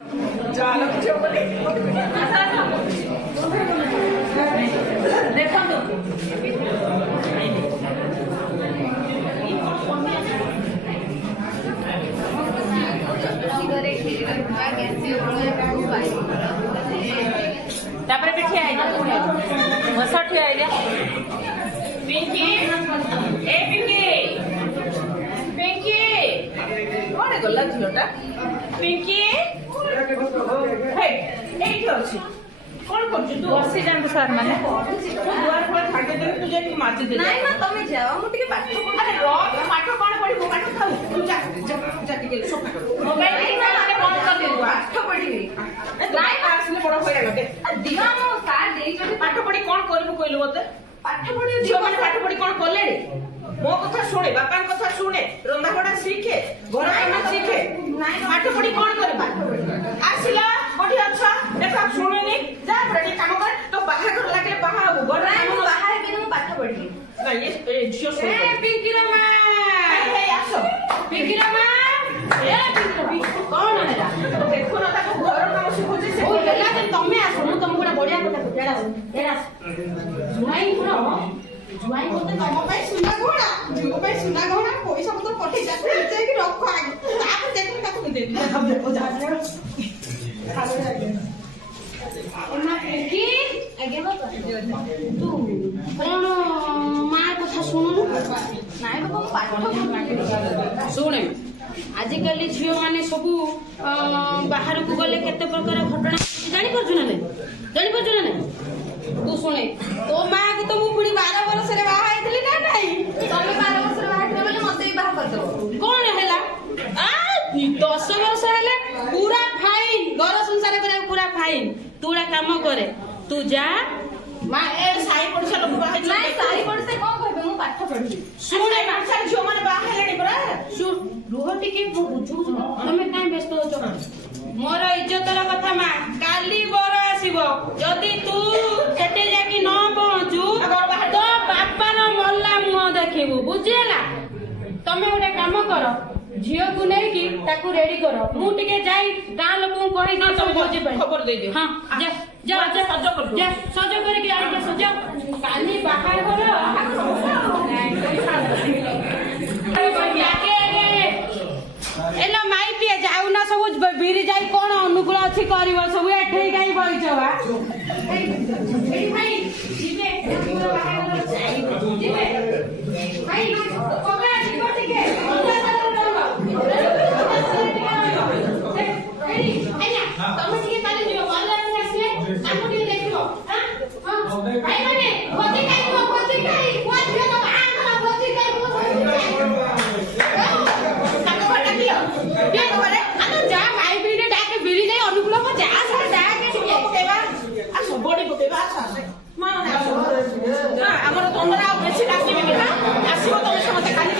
तापर भी ठिया मसा ठिया पिंकी ए पिंकी पिंकी कौन गला झीलटा पिंकी हे एठी अछि कौन करछु तू बसी जान सर माने तू दुआर पर ठाके दे तू जे माची दे नहीं ना तमे जाओ मु टिके पाठ अरे रो पाठ कोन पढी पाठ खाऊ तू जा जा टिके सोफा कर मोबाइल नहीं ना माने कोन कर दे पाठ पढी नहीं आसले बड़ होय गटे दिवा मो सार देई जने पाठ पढी कोन करबो कहलु मते पाठ पढी झियो माने पाठ पढी कोन करले मो कथा सुने बापा कथा सुने रंधा बड़ा सीखे घर काम सीखे पाठ पढ़ी कौन करे आसिला कोठी अच्छा देखा सुनेनी जा पढ़ी काम कर तो बाहर कर लागले बाहर घर नहीं बाहर बिना पाठ पढी ना ये झियो सुने ए पिंकी रे मां हे आसो पिंकी रे मां ए पिंकी कौन हैला देखो ना ताको घर काम सिखोजे से ओ गेला जे तमे आसो मु तुमको बड़ा बढ़िया कथा एड़ा जुआई पुरा जुआई बोलते तम पाई सुना घोड़ा झियो पाई सुना घोड़ा पैसा पत्र पठे जा जे कि रखो आगे ताप देखो ताको दे देखो जा एमा पिंकी आगे बाबा तू कोन मां कथा सुनु नाइ बाबा पाठ सुने आजिकल झियो माने सबू बाहर को गले केते प्रकार घटना जानि परछु ना तू सुने तो मां को तो मु पुणी 12 वर्ष रे बाहा आइतली ना नहीं तमे 12 वर्ष रे बाहा आइतले बोले मते ही बाहा कर दो कोन हैला आ 10 वर्ष हेले पूरा फाइन घर संसार करे पूरा फाइन तूड़ा काम करे तू जा मां ए साई पड़सा लोग बाहर नहीं सारी पड़से को कहबे मु पाठ पढी सुने माछा झियो माने बाहर लेनी परा सुन रुह टिके बुझू तमे काई व्यस्त होचो मोर इज्जतर कथा मां काली बर आसीबो जदी तू सेटे जाकी न पहुंचू तो बापार मल्ला मुह देखिबू बुझिला तमे गोटे काम कर झियो को नहीं की ताकू रेडी करो मु टिके जाई गां लोक कहि के सब बुझी पाई खबर दे दे हां जा जा जा सजो कर जा सजो कर के आ सजो काली बाहर एलो माई पिए जाऊ ना सब बिरी जाई कोन अनुकूल अछि करबो सब एठै गाई बइचवा एई भाई जिबे जिबे भाई कोका जिबो टिके तमे टिके काली जिबो वाला आसीले हमु टिके देखिबो हां भाई माने कोती खाई को दियो ना आंगला कोती खाई को क्या करे अन जा माई बिरी डाके बिरी जाई अनुकूल को जा सारे डाके टिके सेवा आ सब बडी पकेबा आसा माने आसो हां हमर तंदरा बेसी डाकिबे कि हां आसीबो तमे समते खाली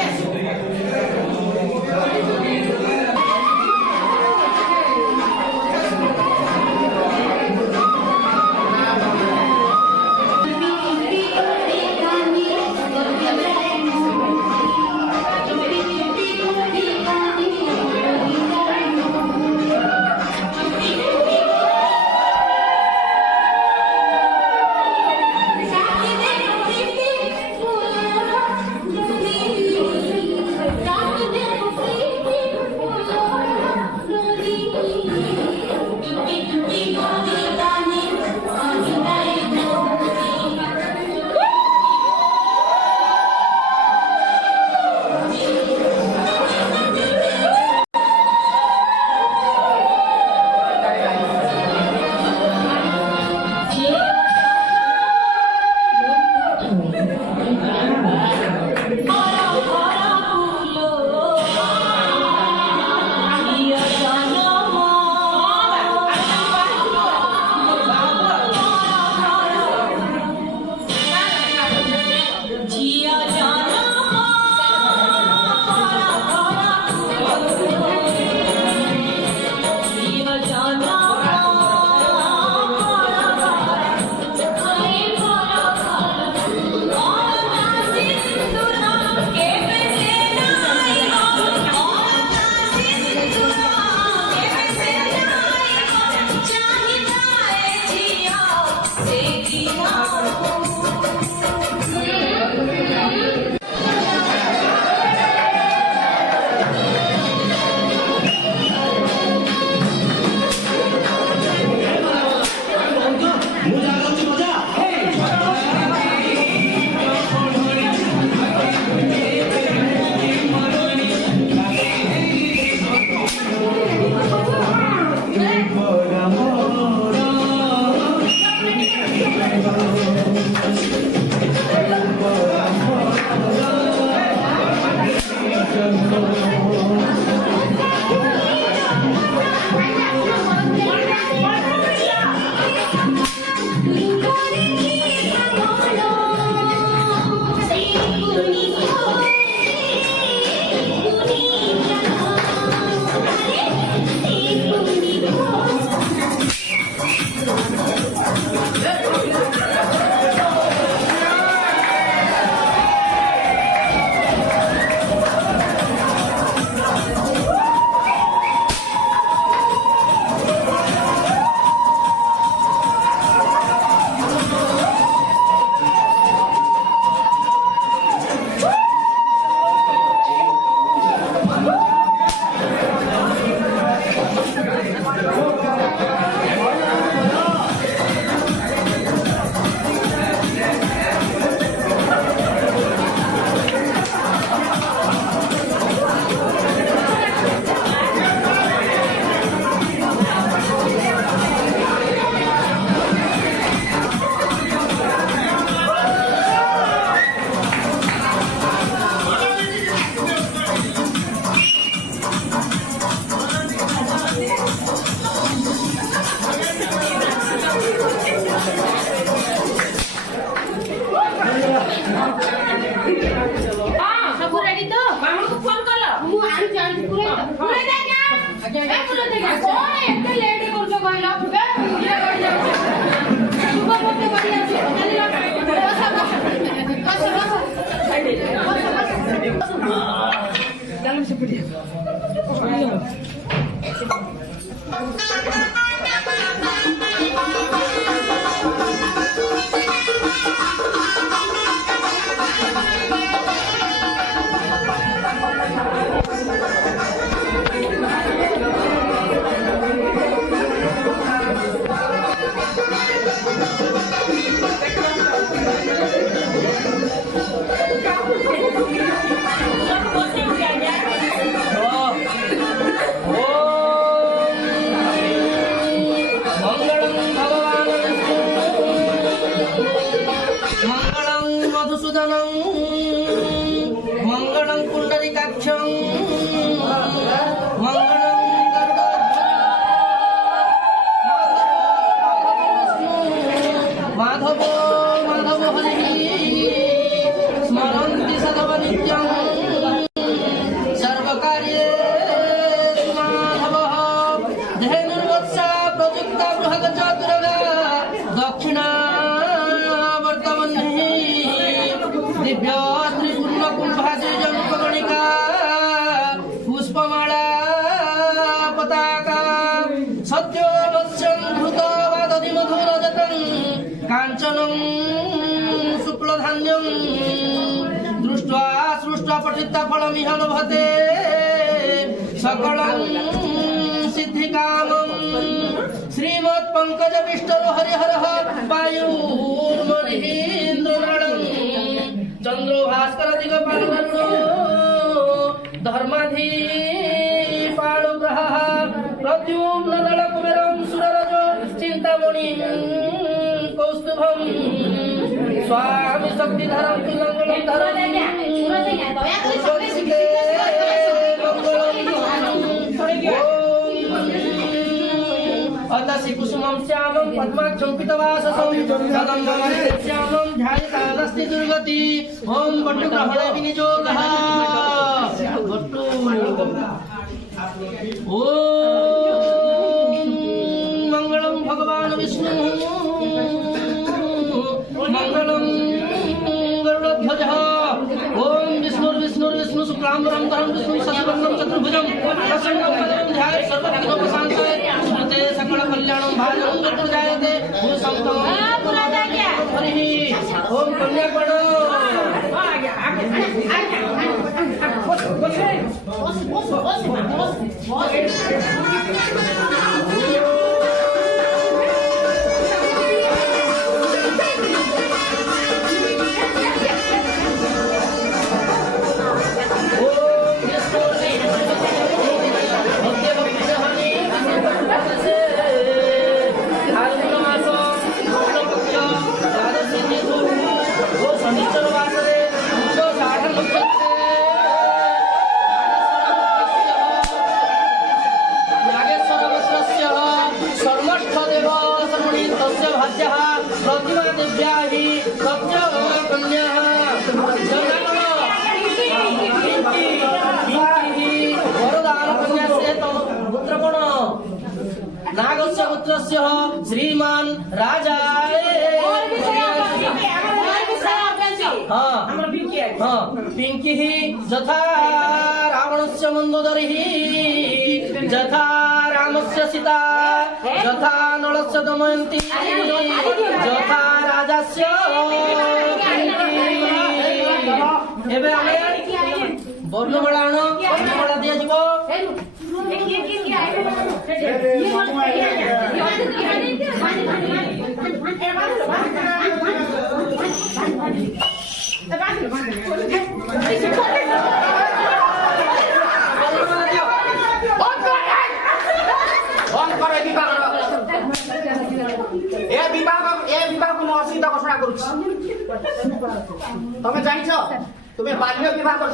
मंगलम पुंडरीकाक्षं मंगलम माधव माधव हरि स्मरन्ति सदा नित्यं सर्वकार्येषु माधवः धेनुर्वत्सा प्रयुक्ता बृहदचतुरगा दक्षिणावर्तमन्निः दिव्य त्रिपूर्ण कुंभाजनपगणिका पुष्पमाला पताका सत्यो लक्ष्यं धृतवादधि मधुरजतं काञ्चनं शुक्लधान्यं दृष्ट्वा सृष्ट्वा पठिता फलमिह लभते सकलं सिद्धिकामं श्रीमत्पङ्कजपिष्टरो हरिहरः वायुर्मरीन्द्रनृणं चंद्रो भास्कर दिगपालवरुणो धर्माधिपालग्रहः प्रद्युम्न दलकुबेरं सुररजो चिन्तामणिं कौस्तुभं स्वामी शक्तिधरं तुलङ्गलं धरं अतसि कुसुमं श्यामं पद्माक्षं पितवाससं कदम्बमरिश्यामं ध्यायतानस्ति दुर्गति ॐ वटुग्रहणे विनियोगः वटु ॐ मङ्गलं भगवान् विष्णु मङ्गलं गरुडध्वजः ॐ विष्णुर्विष्णु शुक्लाम्बरं धरं विष्णु शशिवर्णं चतुर्भुजं प्रसन्नं वदनं ध्यायेत् सर्वविघ्नोपशान्तये स्मृते सकलकल्याणं भाजनं चतुर्जायते भूसंतो हरिः ॐ कन्यापण नागस्य पुत्रस्य श्रीमान राजा पिंकी यथा रावणस्य मंदोदरी यथा रामस्य सीता यथा नलस्य दमयन्ती यथा राजस्य एबे आमे वर्णमाला वर्णमाला दिया जीवो घोषणा करुँ तमें जान तुम्हें बाल्य विवाह कर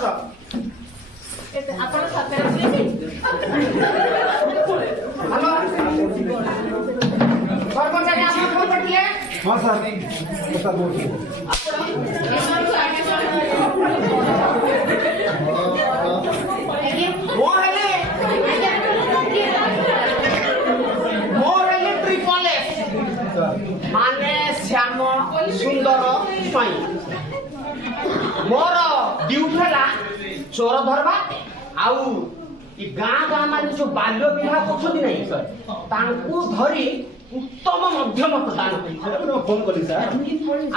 कर्मचारी आप फोन करते हाँ सर वो है चोर धरवा आउ ई गाँ माने जो बाल्य विवाह करछथि नै तांकु धरी उत्तम मध्यम प्रदान करी फोन करी सर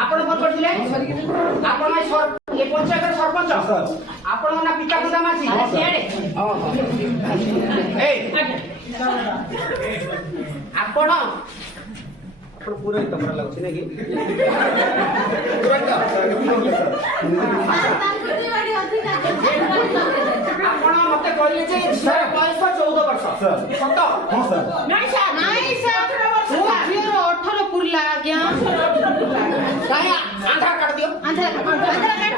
आपण फोन करथिले आपण ए पंचायत सरपंच आपण ना पिता पिता मासी ए आपण पूरा तमरा लागछि नै कि आपण मते कहले जे सर बयस 14 वर्ष सत हां सर नहीं सर नहीं सर 18 पुरला आज्ञा काय आधार कार्ड दियो आधार कार्ड आधार कार्ड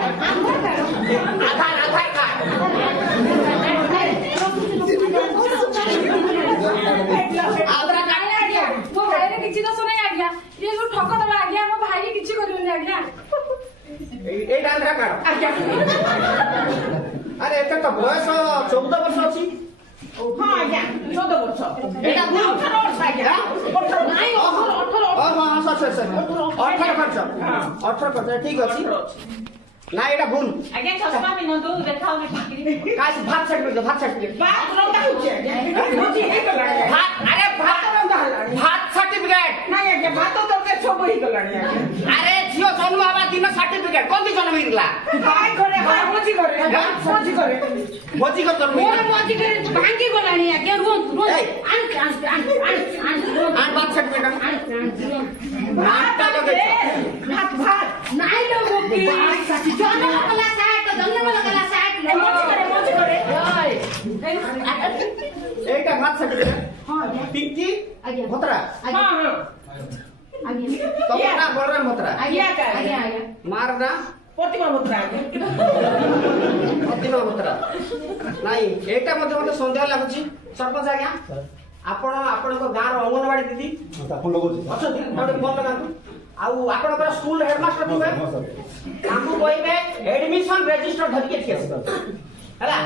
आधार कार्ड ମୋ ଭାଇରେ କିଛି ଦୋଷ ନାହିଁ ଆଜ୍ଞା ଇଏ ଯୋଉ ଠକ ଦବା ଆଜ୍ଞା ମୋ ଭାଇ କିଛି କରିବନି ଆଜ୍ଞା एटा आधार कार्ड अरे एटा तो बयस 14 वर्ष अछि हाँ आज्ञा 14 वर्ष एटा 18 वर्ष आज्ञा 18 नहीं 18 हां सर 18 वर्ष 18 वर्ष ठीक अछि ना एटा भूल आज्ञा चश्मा भी न दो देखाओ ना ठाकरी कास भात सर्टिफिकेट बात रंगा होची आज्ञा होची हे गलाणी भात अरे भात रंगा हलाणी भात सर्टिफिकेट नहीं आज्ञा बात तो के सब ही गलाणी आज्ञा अरे जियो जन्म हवा दिन सर्टिफिकेट कोन जन्म हिरला हाय करे हाय मोची करे मोची कर जन्म मोर मोजी करे भांगी गलाणी आज्ञा रोज ए। आन आन भात सर्टिफिकेट भात लगे भात नहीं लो मोकी जन्म कला साइट मोची करे एटा भात सर्टिफिकेट हां पिंकी आज्ञा भतरा हां हां आज्ञा तमरा ना बलराम भतरा आज्ञा आज्ञा मार ना प्रतिमा मुद्रा प्रतिमा भतरा नाही एटा मते संदेह लागुची सरपंच आज्ञा आपण आपनको गाँ रो अंगनवाड़ी दीदी फोन लगोछि अछथि नोटे फोन लगाନ୍ତୁ आउ आपनकर स्कूल हेडमास्टर थिबे तांकु कहबे एडमिशन रजिस्टर धरिके थिए हला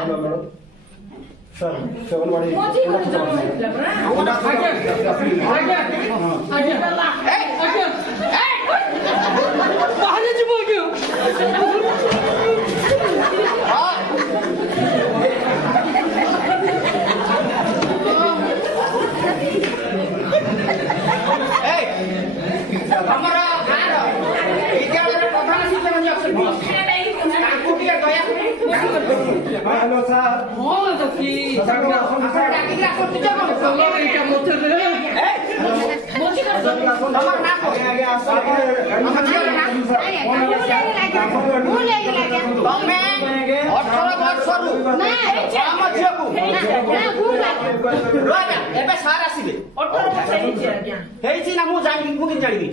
सर सेवनवाड़ी मोची करे जन्म ହେଇଥିଲା ପରା बाहर जिबो क्यों हमारा गाँव विद्यालय प्रधान शिक्षक जी अछथि तांकु टिके दया हां हेलो सर ହଁ ତ କି मोची करे हमार नाम तमे 18 वर्षरू हम झियकु रोजा एबे सार आसीबे 18 वर्ष ହେଇଛି ଆଜ୍ଞା ହେଇଛି ନା ମୁଁ ଜାଣିବି ମୁଁ କି ଜାଣିବି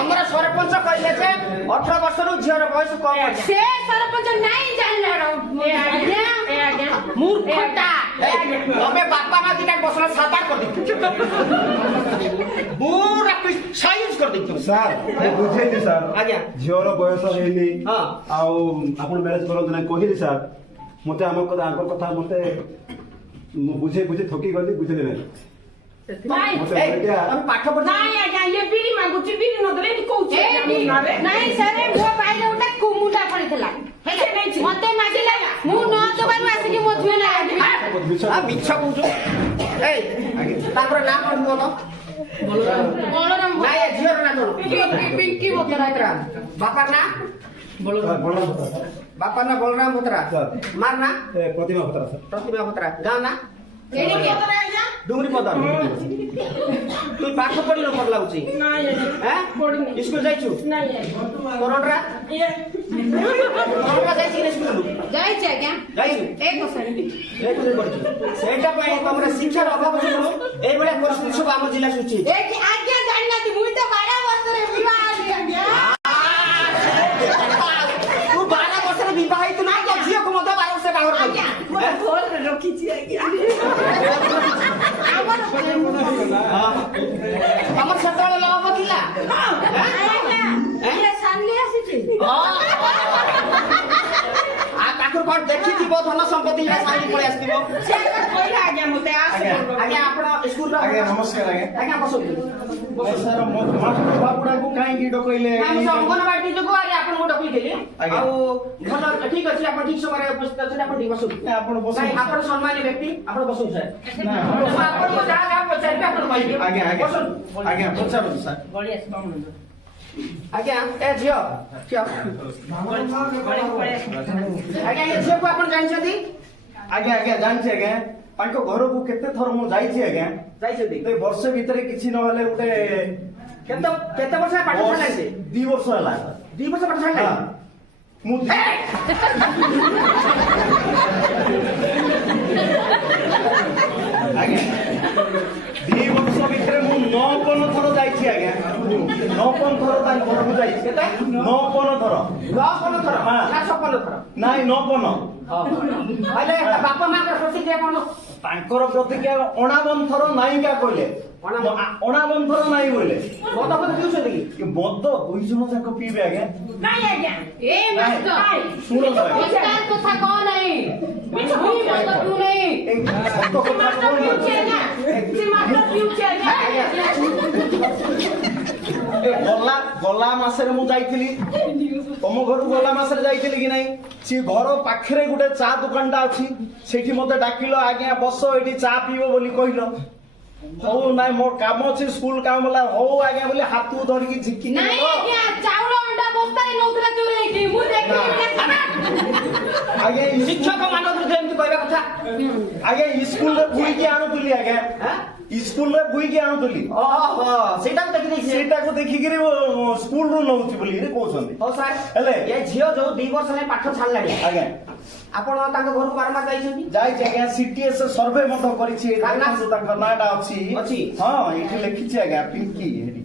ଆମର ସରପଞ୍ଚ କହିଲେ ଯେ 18 ବର୍ଷରୁ ଝିଅର ବୟସ କମ ଅଛି से सरपंच नहीं जानला ଏ ଆଜ୍ଞା मूर्खता ତମେ ବାପା ମା ଦିଟା ବସला ସାବାଟ କରି ଦେଇଛୁ पूरा साइज कर ଦେଇଛୁ सर ए बुझेली सर आज्ञा झियोर बयस हेनी हां आउ आपण मैरेज करत ना कहिली सर मते आमर कथा मते बुझे थकी गली बुझले नहीं ନାଇଁ मते ए बेटा हम पाठ पढ़ ନାଇଁ ଆଜ୍ଞା ଇଏ ବିରି ମାଗୁଛି ବିରି ନ ଦେଲେ ଏଠି କହୁଛି नहीं सर मो भाई उठा कुमुटा पड़ीला मते मागिला मु न दबारु आसी मो झियो ना आ मिच्छा कहू ए तापर नाम कोन बोलो बलराम ना ये झियोर ना कोन पिंकी बतरा बापा ना बलराम भत्रा बापा ना बलराम भतरा सर मार ना ए प्रतिमा भत्रा सर प्रतिमा भतरा गाँ ना एडी के डुंगरी पदर तू पाठ पढ़ी न पड़ लागुची ନାଇଁ हैं पढ़िनी। स्कूल जाइछु ନାଇଁ कोरोडरा ଇଏ कोरोडरा जाइछि कि स्कूल जाई छ क्या जाइछु एक सर सेटा पय तमरा शिक्षार अभाव छु ए बेले परिस्थिति सब आम जिल्ला सुछि एक आज्ञा जानना थी मुई तो 12 वर्ष रे विवाह आज्ञा तू 12 वर्ष रे विवाहित ना या झियो को मते 12 वर्ष बाहर कर ଘର ରଖିଛି ଆଜ୍ଞା हमर सतळे लाभ थिला ये सामने आसी छी आ ताकुर कोन देख ଦେଖିଥିବ ଧନ ସମ୍ପତ୍ତି ସାରି ପଳେଇ ଆସିଥିବ ସେ କହିଲା ଆଜ୍ଞା ମତେ ଆସ ଆଜ୍ଞା ଆପଣ ସ୍କୁଲର ଆଜ୍ଞା ନମସ୍କାର ଆଜ୍ଞା ଆଜ୍ଞା ବସନ୍ତୁ ସାର୍ ମାଷ୍ଟର ବାବୁଡାକୁ କାହିଁକି ଡକେଇଲେ ଅଙ୍ଗନବାଡି ଯୋଗୁଁ ଆଜ୍ଞା ଆପଣଙ୍କୁ ଡକେଇଥିଲି ଆଜ୍ଞା। ଆଉ ଭଲ ଠିକ ଅଛି ଆପଣ ଠିକ ସମୟରେ ଉପସ୍ଥିତ ଅଛନ୍ତି ଆପଣ ଟିକେ ବସନ୍ତୁ ଆପଣ ବସନ୍ତୁ। ନାଇଁ, ଆପଣ ସମ୍ମାନୀୟ ବ୍ୟକ୍ତି ଆପଣ ବସନ୍ତୁ ସାର୍ ନା, ମୁଁ ଆପଣଙ୍କୁ ଯାହା ଯାହା ପଚାରିବି ଆପଣ କହିବେ ଆଜ୍ଞା ଆଜ୍ଞା ବସନ୍ତୁ ଆଜ୍ଞା ପଚାରନ୍ତୁ ସାର୍ ଆଜ୍ଞା ଏ ଝିଅ ଝିଅ ଆଜ୍ଞା ଏ ଝିଅକୁ ଆପଣ ଜାଣିଛନ୍ତି ଆଜ୍ଞା ଆଜ୍ଞା ଜାଣିଛି ଆଜ୍ଞା ତାଙ୍କ ଘରକୁ କେତେ ଥର ମୁଁ ଯାଇଛି ଆଜ୍ଞା ଯାଇଛନ୍ତି ଏ ବର୍ଷେ ଭିତରେ କିଛି ନହେଲେ ଗୋଟେ କେତେ କେତେ ବର୍ଷ ପାଠ ଛାଡ଼ିଲାଣି ସେ 2 ବର୍ଷ ହେଲା 2 ବର୍ଷ ପାଠ ହଁ। ଛାଡ଼ିଲାଣି ମୁଁ ଆଜ୍ଞା 2 ବର୍ଷ ଭିତରେ ମୁଁ 9 ଥର ଯାଇଛି ଆଜ୍ଞା 9 ଥର ତାଙ୍କ ଘରକୁ ଯାଇଛି କେତେ 9 ଥର 10 ଥର ହଁ। ନା 56 ଥର ନାଇଁ 9 ହେଲେ ବାପା ମାଙ୍କର ପ୍ରତିକ୍ରିୟା କଣ ତାଙ୍କର ପ୍ରତିକ୍ରିୟା 59 ଥର ନାଇକା କହିଲେ 59 ଥର ନାଇଁ କହିଲେ ମଦ ଫଦ ପିଉଛନ୍ତି କି କି ମଦ 2 ଜଣ ଯାକ ପିଇବେ ଆଜ୍ଞା ନାଇଁ ଆଜ୍ଞା ଏ ମାଷ୍ଟର ଶୁଣନ୍ତୁ ଆଜ୍ଞା ମିଛା କଥା କହ ନାହିଁ ମିଛ ମୁଁ ମଦ ପିଉ ନାହିଁ এই সত্য কথা ମାଷ୍ଟର ପିଉଛି ଆଜ୍ଞା ସେ ମାଷ୍ଟର ପିଉଛି ଆଜ୍ଞା ଗଲା ମାସରେ ମୁଁ ଯାଇଥିଲି ତମ ଘରୁ ଗଲା ମାସରେ ଯାଇଥିଲି କି ନାଇଁ ସେ ଘର ପାଖରେ ଗୋଟେ ଚା ଦୋକାନଟା ଅଛି ସେଇଠି ମତେ ଡାକିଲ ଆଜ୍ଞା ବସ ଏଠି ଚା ପିଇବ ବୋଲି କହିଲ ହଉ ନାଇଁ ମୋର କାମ ଅଛି ସ୍କୁଲ କାମ ହେଲା ହଉ ଆଜ୍ଞା ବୋଲି ହାତକୁ ଧରିକି ଝିକି ନାଇଁ ଆଜ୍ଞା ଚାଉଳ ଅଣ୍ଡା ବସ୍ତାରେ ନଉଥିଲା ଚୋରି ହେଇକି ମୁଁ ଦେଖିଲି ଆଜ୍ଞା ଶିକ୍ଷକ ମାନଙ୍କ ବିରୁଦ୍ଧରେ ଏମିତି କହିବା କଥା ଆଜ୍ଞା ସ୍କୁଲରେ ବୁହିକି ଆଣୁଥିଲି ଆଜ୍ଞା ସ୍କୁଲରେ ବୁହିକି ଆଣୁଥିଲି ଓହୋ ସେଇଟାକୁ ଦେଖିଦେଇଛି ସେଇଟାକୁ ଦେଖିକିରି ସ୍କୁଲରୁ ନଉଛି ବୋଲି କହୁଛନ୍ତି ହଉ ସାର୍ ହେଲେ ଏ ଝିଅ ଯୋଉ 2 ବର୍ଷ ହେଲାଣି ପାଠ ଛାଡ଼ିଲାଣି ଆଜ୍ଞା ଆପଣ ତାଙ୍କ ଘରକୁ ବାରମ୍ବାର ଯାଇଛନ୍ତି ଯାଇଛି ଆଜ୍ଞା ସିଟିଏସ୍ ସର୍ଭେ ମଧ୍ୟ କରିଛି ତାଙ୍କ ନାଁ? ଦେଖନ୍ତୁ ତାଙ୍କ ନାଁଟା ଅଛି ଅଛି? ହଁ ଏଠି ଲେଖିଛି ଆଜ୍ଞା ପିଙ୍କି ଏଠି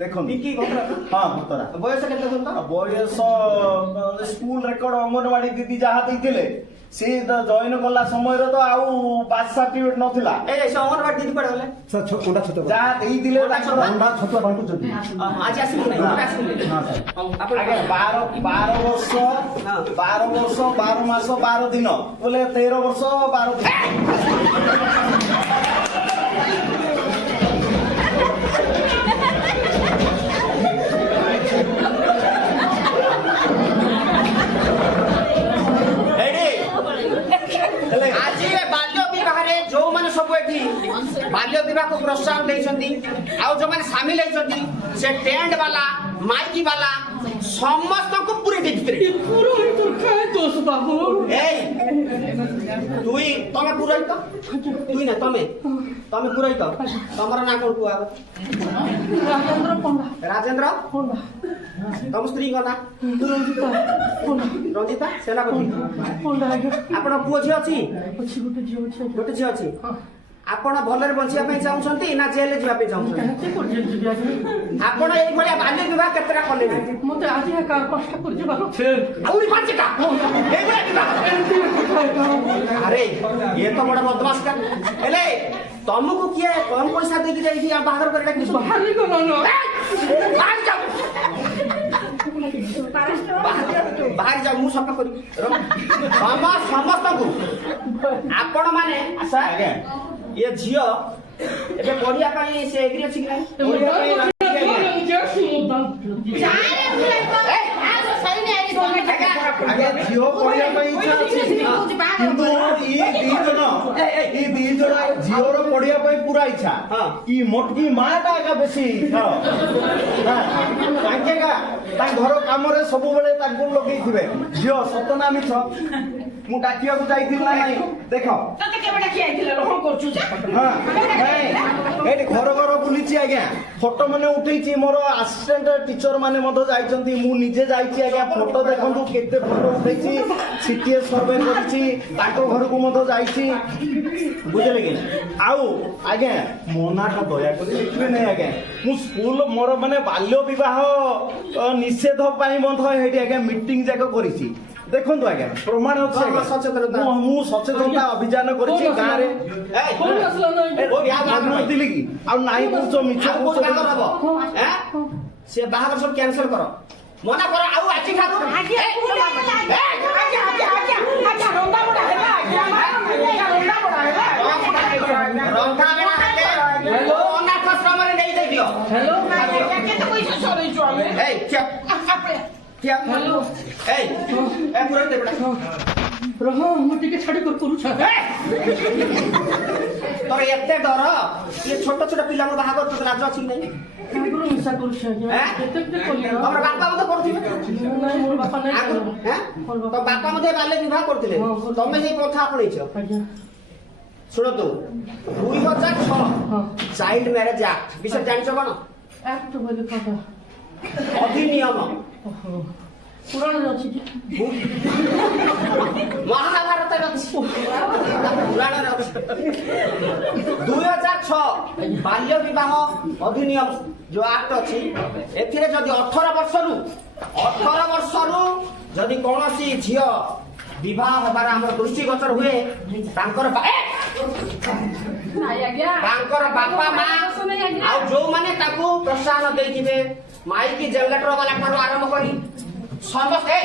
ଦେଖନ୍ତୁ ପିଙ୍କି ଭଦ୍ରା? ହଁ ଭତରା ବୟସ କେତେ ବର୍ଷ ବୟସ ସ୍କୁଲ ରେକର୍ଡ ଅଙ୍ଗନବାଡି ଦିଦି ଯାହା ଦେଇଥିଲେ ସେ ଜଏନ କଲା ସମୟରେ ତ ଆଉ ବାର୍ଥ ସାର୍ଟିଫିକେଟ ନଥିଲା ଏ ସେ ଅଙ୍ଗନବାଡି ଦିଦି କୁଆଡେ ଗଲେ ସାର୍ ଅଣ୍ଡା ଛତୁଆ ଯାହା ଦେଇଥିଲେ ତାଙ୍କର ଅଣ୍ଡା ଛତୁଆ ବାଣ୍ଟୁଛନ୍ତି ଆଜି ଆସିଲେ ନାଇଁ ଏବେ ଆସିଲେ ହଁ ସାର୍ ହଉ, ଆପଣ ଆଜ୍ଞା 12 ବର୍ଷ 12 ମାସ 12 ଦିନ ବୋଲେ 13 ବର୍ଷ 12 ଦିନ ହେଲେ ଆଜି ଏ ବାଲ୍ୟ ବିବାହରେ ଯୋଉମାନେ ସବୁ ଏଠି ବାଲ୍ୟ ବିବାହକୁ ପ୍ରୋତ୍ସାହନ ଦେଇଛନ୍ତି ଆଉ ଯୋଉମାନେ ସାମିଲ ହେଇଛନ୍ତି ସେ ଟେଣ୍ଟ ବାଲା ମାଇକି ବାଲା ସମସ୍ତଙ୍କୁ ପୁରୀ ଦେଇଥିଲେ ଏଇ তুই ତମେ ପୁରୋହିତ তুই ନା ତମେ ତମେ ପୁରୋହିତ ତମର ନାଁ କଣ କୁହ ରାଜେନ୍ଦ୍ର ତମ ସ୍ତ୍ରୀଙ୍କ ନାଁ ରଞ୍ଜିତା ସେନାପତି ଆପଣ ପୁଅ ଝିଅ ଅଛି ଗୋଟେ ଝିଅ ଅଛି ଆପଣ ଭଲରେ ବଞ୍ଚିବା ପାଇଁ ଚାହୁଁଛନ୍ତି ନା ଜେଲରେ ଯିବା ପାଇଁ ଚାହୁଁଛନ୍ତି ଆପଣ ଏଇଭଳିଆ ବାଲ୍ୟ ବିବାହ କେତେଟା କଲେଣି ଆହୁରି 5ଟା ଏଇଭଳିଆ ବିବାହ ଆରେ ଇଏ ତ ବଡ ବଦମାସଟା ହେଲେ ତମକୁ କିଏ କମ ପଇସା ଦେଇକି ଯାଇକି ବାହାଘର କରି ଡାକିଛୁ ବାହାରି ଯାଉ ମୁଁ ସଫା କରିବି ସମସ୍ତଙ୍କୁ ଆପଣ ମାନେ ଆଶା ଆଜ୍ଞା ଏ ଝିଅ ଏବେ ପଢିବା ପାଇଁ ସେ ଏଗ୍ରି ଅଛି କି ନାହିଁ ପଢିବା ପାଇଁ ରାଜି ଅଛି ଆଜ୍ଞା ଝିଅ ପଢିବା ପାଇଁ ଇଚ୍ଛା ଅଛି କିନ୍ତୁ ଦି ଜଣ ଝିଅର ପଢିବା ପାଇଁ ପୁରା ଇଚ୍ଛା ଇ ମୋଟକି ମାଟା ଆଜ୍ଞା ବେଶୀ ତାଙ୍କେ ତାଙ୍କ ଘର କାମରେ ସବୁବେଳେ ତାଙ୍କୁ ଲଗେଇଥିବେ ଝିଅ ସତ ନା ମିଛ ମୁଁ ଡାକିବାକୁ ଯାଇଥିଲି ନା ନାଇଁ ଦେଖ ତତେ କେବେ ଡାକି ଆଇଥିଲେ କଣ କରୁଛୁ ଯେ ହଁ ନାଇଁ ଏଇଠି ଘର ଘର ବୁଲିଛି ଆଜ୍ଞା ଫଟୋ ମାନେ ଉଠେଇଛି ମୋର ଆସିଷ୍ଟାଣ୍ଟ ଟିଚର ମାନେ ମଧ୍ୟ ଯାଇଛନ୍ତି ମୁଁ ନିଜେ ଯାଇଛି ଆଜ୍ଞା ଫଟୋ ଦେଖନ୍ତୁ କେତେ ଫଟୋ ଉଠେଇଛି ସିଟିଏସ୍ ସର୍ଭେ କରିଛି ତାଙ୍କ ଘରକୁ ମଧ୍ୟ ଯାଇଛି ବୁଝିଲେ କି ଆଉ ଆଜ୍ଞା ମୋ ନାଁଟା ଦୟାକରି ଦେଖିବେ ନାହିଁ ଆଜ୍ଞା ମୁଁ ସ୍କୁଲ ମୋର ମାନେ ବାଲ୍ୟ ବିବାହ ନିଷେଧ ପାଇଁ ମଧ୍ୟ ଏଇଠି ଆଜ୍ଞା ମିଟିଂ ଯାକ କରିଛି ଦେଖନ୍ତୁ ଆଜ୍ଞା ପ୍ରମାଣ ଅଛି ମୁଁ ସଚେତନତା ଅଭିଯାନ କରିଛି ଗାଁରେ ନଥିଲି କି ଆଉ ନାଇଁ କହୁଛ ମିଛ ସେ ବାହାଘର ସବୁ କ୍ୟାନସଲ କର ମନା କର ଆଉ ଆଜି ଠାରୁ ରନ୍ଧାବଢ଼ା ହେଲେ ଅନାଥ ଆଶ୍ରମରେ ନେଇ ଦେଇଦିଅ। କେତେ ପଇସା ସରେଇଛୁ ଆମେ? ଏଇ ଖିଆ ଖିଆ ଏଇ ଏ ପୁରା ଦେବଡ଼ା ରହ ମୁଁ ଟିକେ ଛାଡ଼ି କରୁଛ ତୋର ଏତେ ଡର ଇଏ ଛୋଟ ଛୋଟ ପିଲାଙ୍କୁ ବାହାଘର ତୋତେ ଲାଜ ଅଛି କି ନାହିଁ? ଆଗରୁ ମିଶା କରୁଛି ଆଜ୍ଞା କେତେ କେତେ କଲି ତମର ବାପା ମଧ୍ୟ କରୁଥିବେ ନାଇଁ ମୋର ବାପା ନାଇଁ ଆଗରୁ ତ ବାପା ମଧ୍ୟ ବାଲ୍ୟ ବିବାହ କରୁଥିଲେ ତମେ ସେଇ ପ୍ରଥା ଆପଣେଇଛ। ଆଜ୍ଞା ଶୁଣନ୍ତୁ 2006 ଚାଇଲ୍ଡ ମ୍ୟାରେଜ ଆକ୍ଟ ବିଷୟରେ ଜାଣିଛ କଣ? ଆକ୍ଟ ବୋଲି କଥା ଅଧିନିୟମ ପୁରାଣରେ ଅଛି କି ମହାଭାରତରେ ଅଛି ପୁରାଣରେ ଅଛି 2006 ବାଲ୍ୟ ବିବାହ ଅଧିନିୟମ ଯୋଉ ଆକ୍ଟ ଅଛି ଏଥିରେ ଯଦି 18 ବର୍ଷରୁ ଯଦି କୌଣସି ଝିଅ ବିବାହ ହେବାର ଆମର ଦୃଷ୍ଟିଗୋଚର ହୁଏ ତାଙ୍କର ବାପା ମା ଆଉ ଯୋଉମାନେ ତାକୁ ପ୍ରୋତ୍ସାହନ ଦେଇଥିବେ ମାଇକି ଜେନେରେଟର ବାଲା ଠାରୁ ଆରମ୍ଭ କରି ସମସ୍ତେ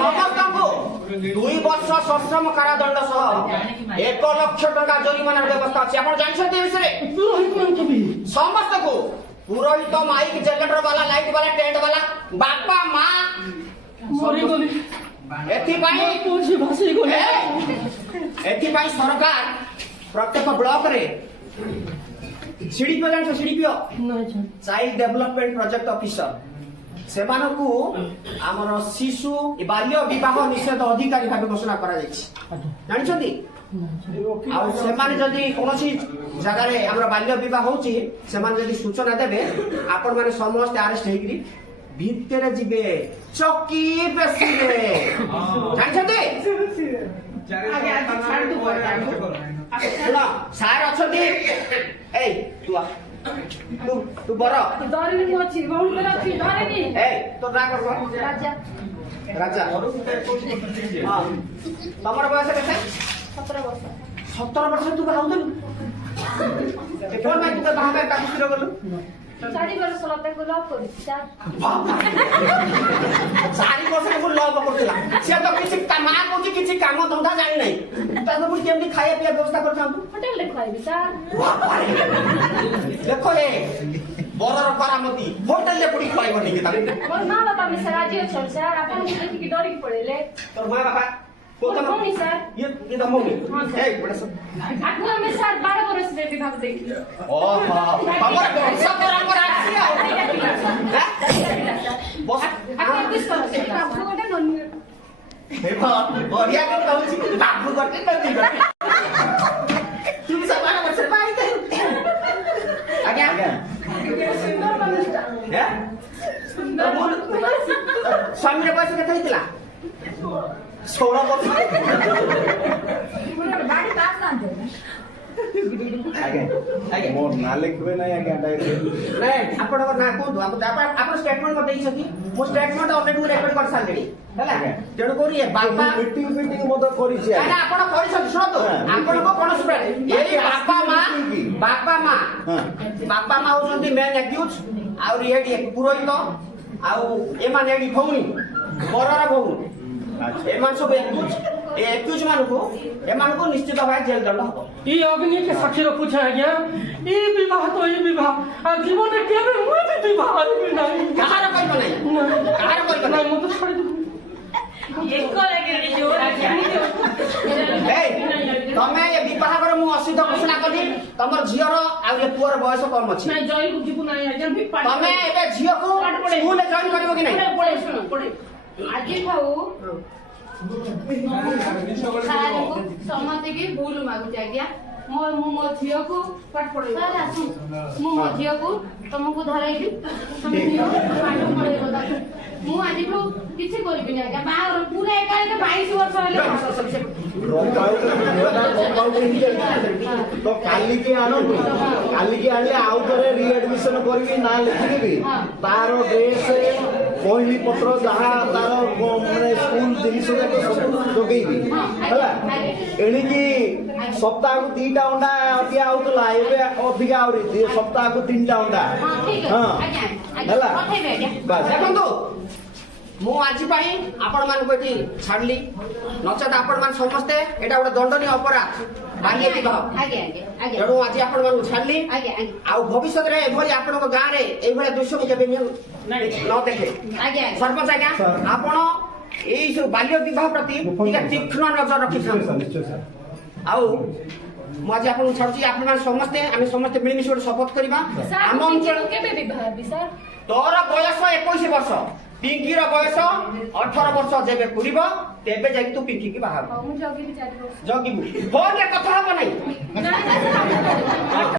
ସମସ୍ତଙ୍କୁ 2 ବର୍ଷ ସଶ୍ରମ କାରାଦଣ୍ଡ ସହ 1 ଲକ୍ଷ ଟଙ୍କା ଜରିମାନାର ବ୍ୟବସ୍ଥା ଅଛି। ଆପଣ ଜାଣିଛନ୍ତି ଏ ବିଷୟରେ? ସମସ୍ତଙ୍କୁ ପୁରୋହିତ ମାଇକ ଜେନେରେଟର ବାଲା ଲାଇଟ୍ ବାଲା ଟେଣ୍ଟ ବାଲା ବାପା ମା ମରିଗଲି ଏଥିପାଇଁ ସରକାର ପ୍ରତ୍ୟେକ ବ୍ଲକରେ ସିଡିପିଓ ଜାଣିଛ CDPO child development project officer ସେମାନଙ୍କୁ ଆମର ଶିଶୁ ବାଲ୍ୟ ବିବାହ ନିଷେଧ ଅଧିକାରୀ ଭାବେ ଘୋଷଣା କରାଯାଇଛି ଜାଣିଛନ୍ତି? ଆଉ ସେମାନେ ଯଦି କୌଣସି ଜାଗାରେ ଆମର ବାଲ୍ୟ ବିବାହ ହଉଛି ସେମାନେ ଯଦି ସୂଚନା ଦେବେ ଆପଣ ମାନେ ସମସ୍ତେ ଆରେଷ୍ଟ ହେଇକିରି ଭିତରେ ଯିବେ ଚକି ବେସିବେ ଜାଣିଛନ୍ତି? ଶୁଣ ସାର୍ ଅଛନ୍ତି ଏଇ ତୁ ବର ଧରିନି ଅଛି ବହୁତ ଅଛି ଧରିନି ଏଇ ତୋ ନାଁ କଣ? ରାଜା ହଁ ତମର ବୟସ କେତେ? 17 ବର୍ଷ ତୁ ବାହା ହଉଥିଲୁ କଣ ପାଇଁ ତୁ ବାହା ପାଇଁ କାକୁ ସ୍ଥିର କଲୁ? 4 ବର୍ଷ ଲତାକୁ ଲଭ୍ କରିଛି ସାର୍ 4 ବର୍ଷ ଲଭ କରୁଥିଲା ସେ ତ କିଛି ମା କହୁଛି କିଛି କାମ ଧନ୍ଦା ଜାଣିନାହିଁ ତାକୁ ପୁଣି କେମିତି ଖାଇବା ପିଇବା ବ୍ୟବସ୍ଥା କରିଥାନ୍ତୁ? ହୋଟେଲରେ ଖୁଆଇବି ସାର୍ ଦେଖ ଏ ବରର କରାମତି ହୋଟେଲରେ ପୁଣି ଖୁଆଇବ ଟିକେ ତାକୁ ମୋର ମା ବାପା ମିଶା ରାଜି ଅଛନ୍ତି ସାର୍ ଆପଣ ଦେଖିକି ଡରିକି ପଳେଇଲେ ତୋର ମା ବାପା ମମ୍ମି ସାର୍ ये तो मम्मी एक बड़ा सब ଆଗରୁ ଆମେ ସାର୍ 12 ବର୍ଷରେ ବିବାହ ଦେଖିଲୁ ओहो हमर सब पर आछि आ बस ଆପଣ କିସ କରছে ବାବୁ ଗୋଟେ ନନି हे तो बढ़िया के कहू छी बाबू गटे नदी गटे तुम सब बारे में भाई दे आगे आगे ସୁନ୍ଦର ବାବୁଟା है स्वामी रे बस के थैतिला 16 ବର୍ଷ ଗାଡ଼ି ପାସ୍ ନା ଆଜ୍ଞା ମୋର ନାଁ ଲେଖିବେ ନାହିଁ ଆଜ୍ଞା ନାଇଁ ଆପଣଙ୍କ ନାଁ କୁହନ୍ତୁ ଆପଣ ଷ୍ଟେଟମେଣ୍ଟ ମୋତେ ଦେଇଛନ୍ତି ମୁଁ ଷ୍ଟେଟମେଣ୍ଟ ଅଲରେଡି ମୁଁ ରେକର୍ଡ କରି ସାରିଲିଣି ହେଲା ତେଣୁ କରି ବାପା ମିଟିଂ ମଧ୍ୟ କରିଛି କାହିଁକି ଆପଣ କରିଛନ୍ତି ଶୁଣନ୍ତୁ ଆପଣଙ୍କ କୌଣସି ଏଇ ବାପା ମା ହଉଛନ୍ତି ମେନ୍ ଆକ୍ୟୁଜ ଆଉ ଏଠି ପୁରୋହିତ ଆଉ ଏମାନେ ଏଠି ଭଉଣୀ ବରର ଭଉଣୀ ଏମାନେ ସବୁ ଏକ୍ୟୁଜ ଏମାନଙ୍କୁ ନିଶ୍ଚିତ ଭାବେ ଜେଲ ଦଣ୍ଡ ହବ। ଇ ଅଗ୍ନି के साक्षी रखुछ आज्ञा ई विवाह तो ई विवाह आ जीवन रे केबे मुई भी विवाह करबी नाही କାହାର କରିବ ନାହିଁ କାହାର କରିବ नाही ନାହିଁ मु तो छोड़ दे ଏକ ଲାଗିଲାଣି ଜୋର ତମେ ଏ ବିବାହର ମୁଁ ଅସିଦ୍ଧ ଘୋଷଣା କଲି ତମର ଝିଅର ଆଉ ଏ ପୁଅର ବୟସ କମ ଅଛି नाही जय को जीवु नाही आज्ञा भी ତମେ ଏବେ ଝିଅକୁ ସ୍କୁଲରେ ଜଏନ୍ କରିବ କି ନାହିଁ? ଆଜି ଠାରୁ ସାରଙ୍କୁ ସମସ୍ତିକି ଭୁଲ ମାଗୁଛି ଆଜ୍ଞା ମୁଁ ମୋ ଝିଅକୁ ସାର୍ ଆସୁ ମୁଁ ମୋ ଝିଅକୁ ତମକୁ ଧରେଇବି ତମେ ଝିଅ ପାଠ ପଢେଇବ ତାକୁ ମୁଁ ଆଜିଠୁ କିଛି କରିବିନି ଆଜ୍ଞା ବାହାଘର ପୁରା ଏକାବେଳେ 22 ବର୍ଷ ହେଲେ ତ କାଲିକି ଆଣନ୍ତୁ କାଲିକି ଆଣିଲେ ଆଉ ଥରେ ରିଆଡମିସନ କରିକି ନାଁ ଲେଖିଦେବି ତାର ଡ୍ରେସ୍ ବହି ପତ୍ର ଯାହା ତାର ମାନେ ସ୍କୁଲ ଜିନିଷ ଯାକ ସବୁ ଯୋଗେଇବି ହେଲା ଏଣିକି ସପ୍ତାହକୁ 2ଟା ଅଣ୍ଡା ଦିଆ ହଉଥିଲା ଏବେ ଅଧିକା ଆହୁରି ସପ୍ତାହକୁ 3ଟା ଅଣ୍ଡା ହଁ ହେଲା ଦେଖନ୍ତୁ ମୁଁ ଆଜି ପାଇଁ ଆପଣମାନଙ୍କୁ ଏଠି ଛାଡ଼ିଲି ନଚେତ ଆପଣମାନେ ସମସ୍ତେ ଏଇଟା ଗୋଟେ ଦଣ୍ଡନୀୟ ଅପରାଧ ବାଲ୍ୟ ବିବାହ। ଆଜ୍ଞା ଆଜ୍ଞା ଆଜ୍ଞା ତେଣୁ ଆଜି ଆପଣମାନଙ୍କୁ ଛାଡ଼ିଲି। ଆଜ୍ଞା ଆଜ୍ଞା ଆଉ ଭବିଷ୍ୟତରେ ଏଭଳି ଆପଣଙ୍କ ଗାଁରେ ଏଇଭଳିଆ ଦୃଶ୍ୟ ମୁଁ କେବେ ନ ଦେଖେ। ଆଜ୍ଞା ସରପଞ୍ଚ ଆଜ୍ଞା ଆପଣ ଏଇ ସବୁ ବାଲ୍ୟ ବିବାହ ପ୍ରତି ଟିକେ ତୀକ୍ଷ୍ଣ ନଜର ରଖିଥାନ୍ତୁ। ନିଶ୍ଚୟ ସାର୍। ଆଉ ମୁଁ ଆଜି ଆପଣଙ୍କୁ ଛାଡୁଛି ଆପଣମାନେ ସମସ୍ତେ ଆମେ ସମସ୍ତେ ମିଳିମିଶି ଗୋଟେ ଶପଥ କରିବା ଆମ ଅଞ୍ଚଳ। କେବେ ବିବାହ ହେବି ସାର୍? ତୋର ବୟସ 21 ବର୍ଷ, ପିଙ୍କିର ବୟସ 18 ବର୍ଷ ଯେବେ ପୁରିବ ତେବେ ଯାଇକି ତୁ ପିଙ୍କିକି ବାହା ହବୁ। ମୁଁ ଜଗିବି 4 ବର୍ଷ। ଜଗିବୁ ଫୋନରେ କଥା ହବ ନାହିଁ। ନାଇଁ, ନାଇଁ, ସାର୍,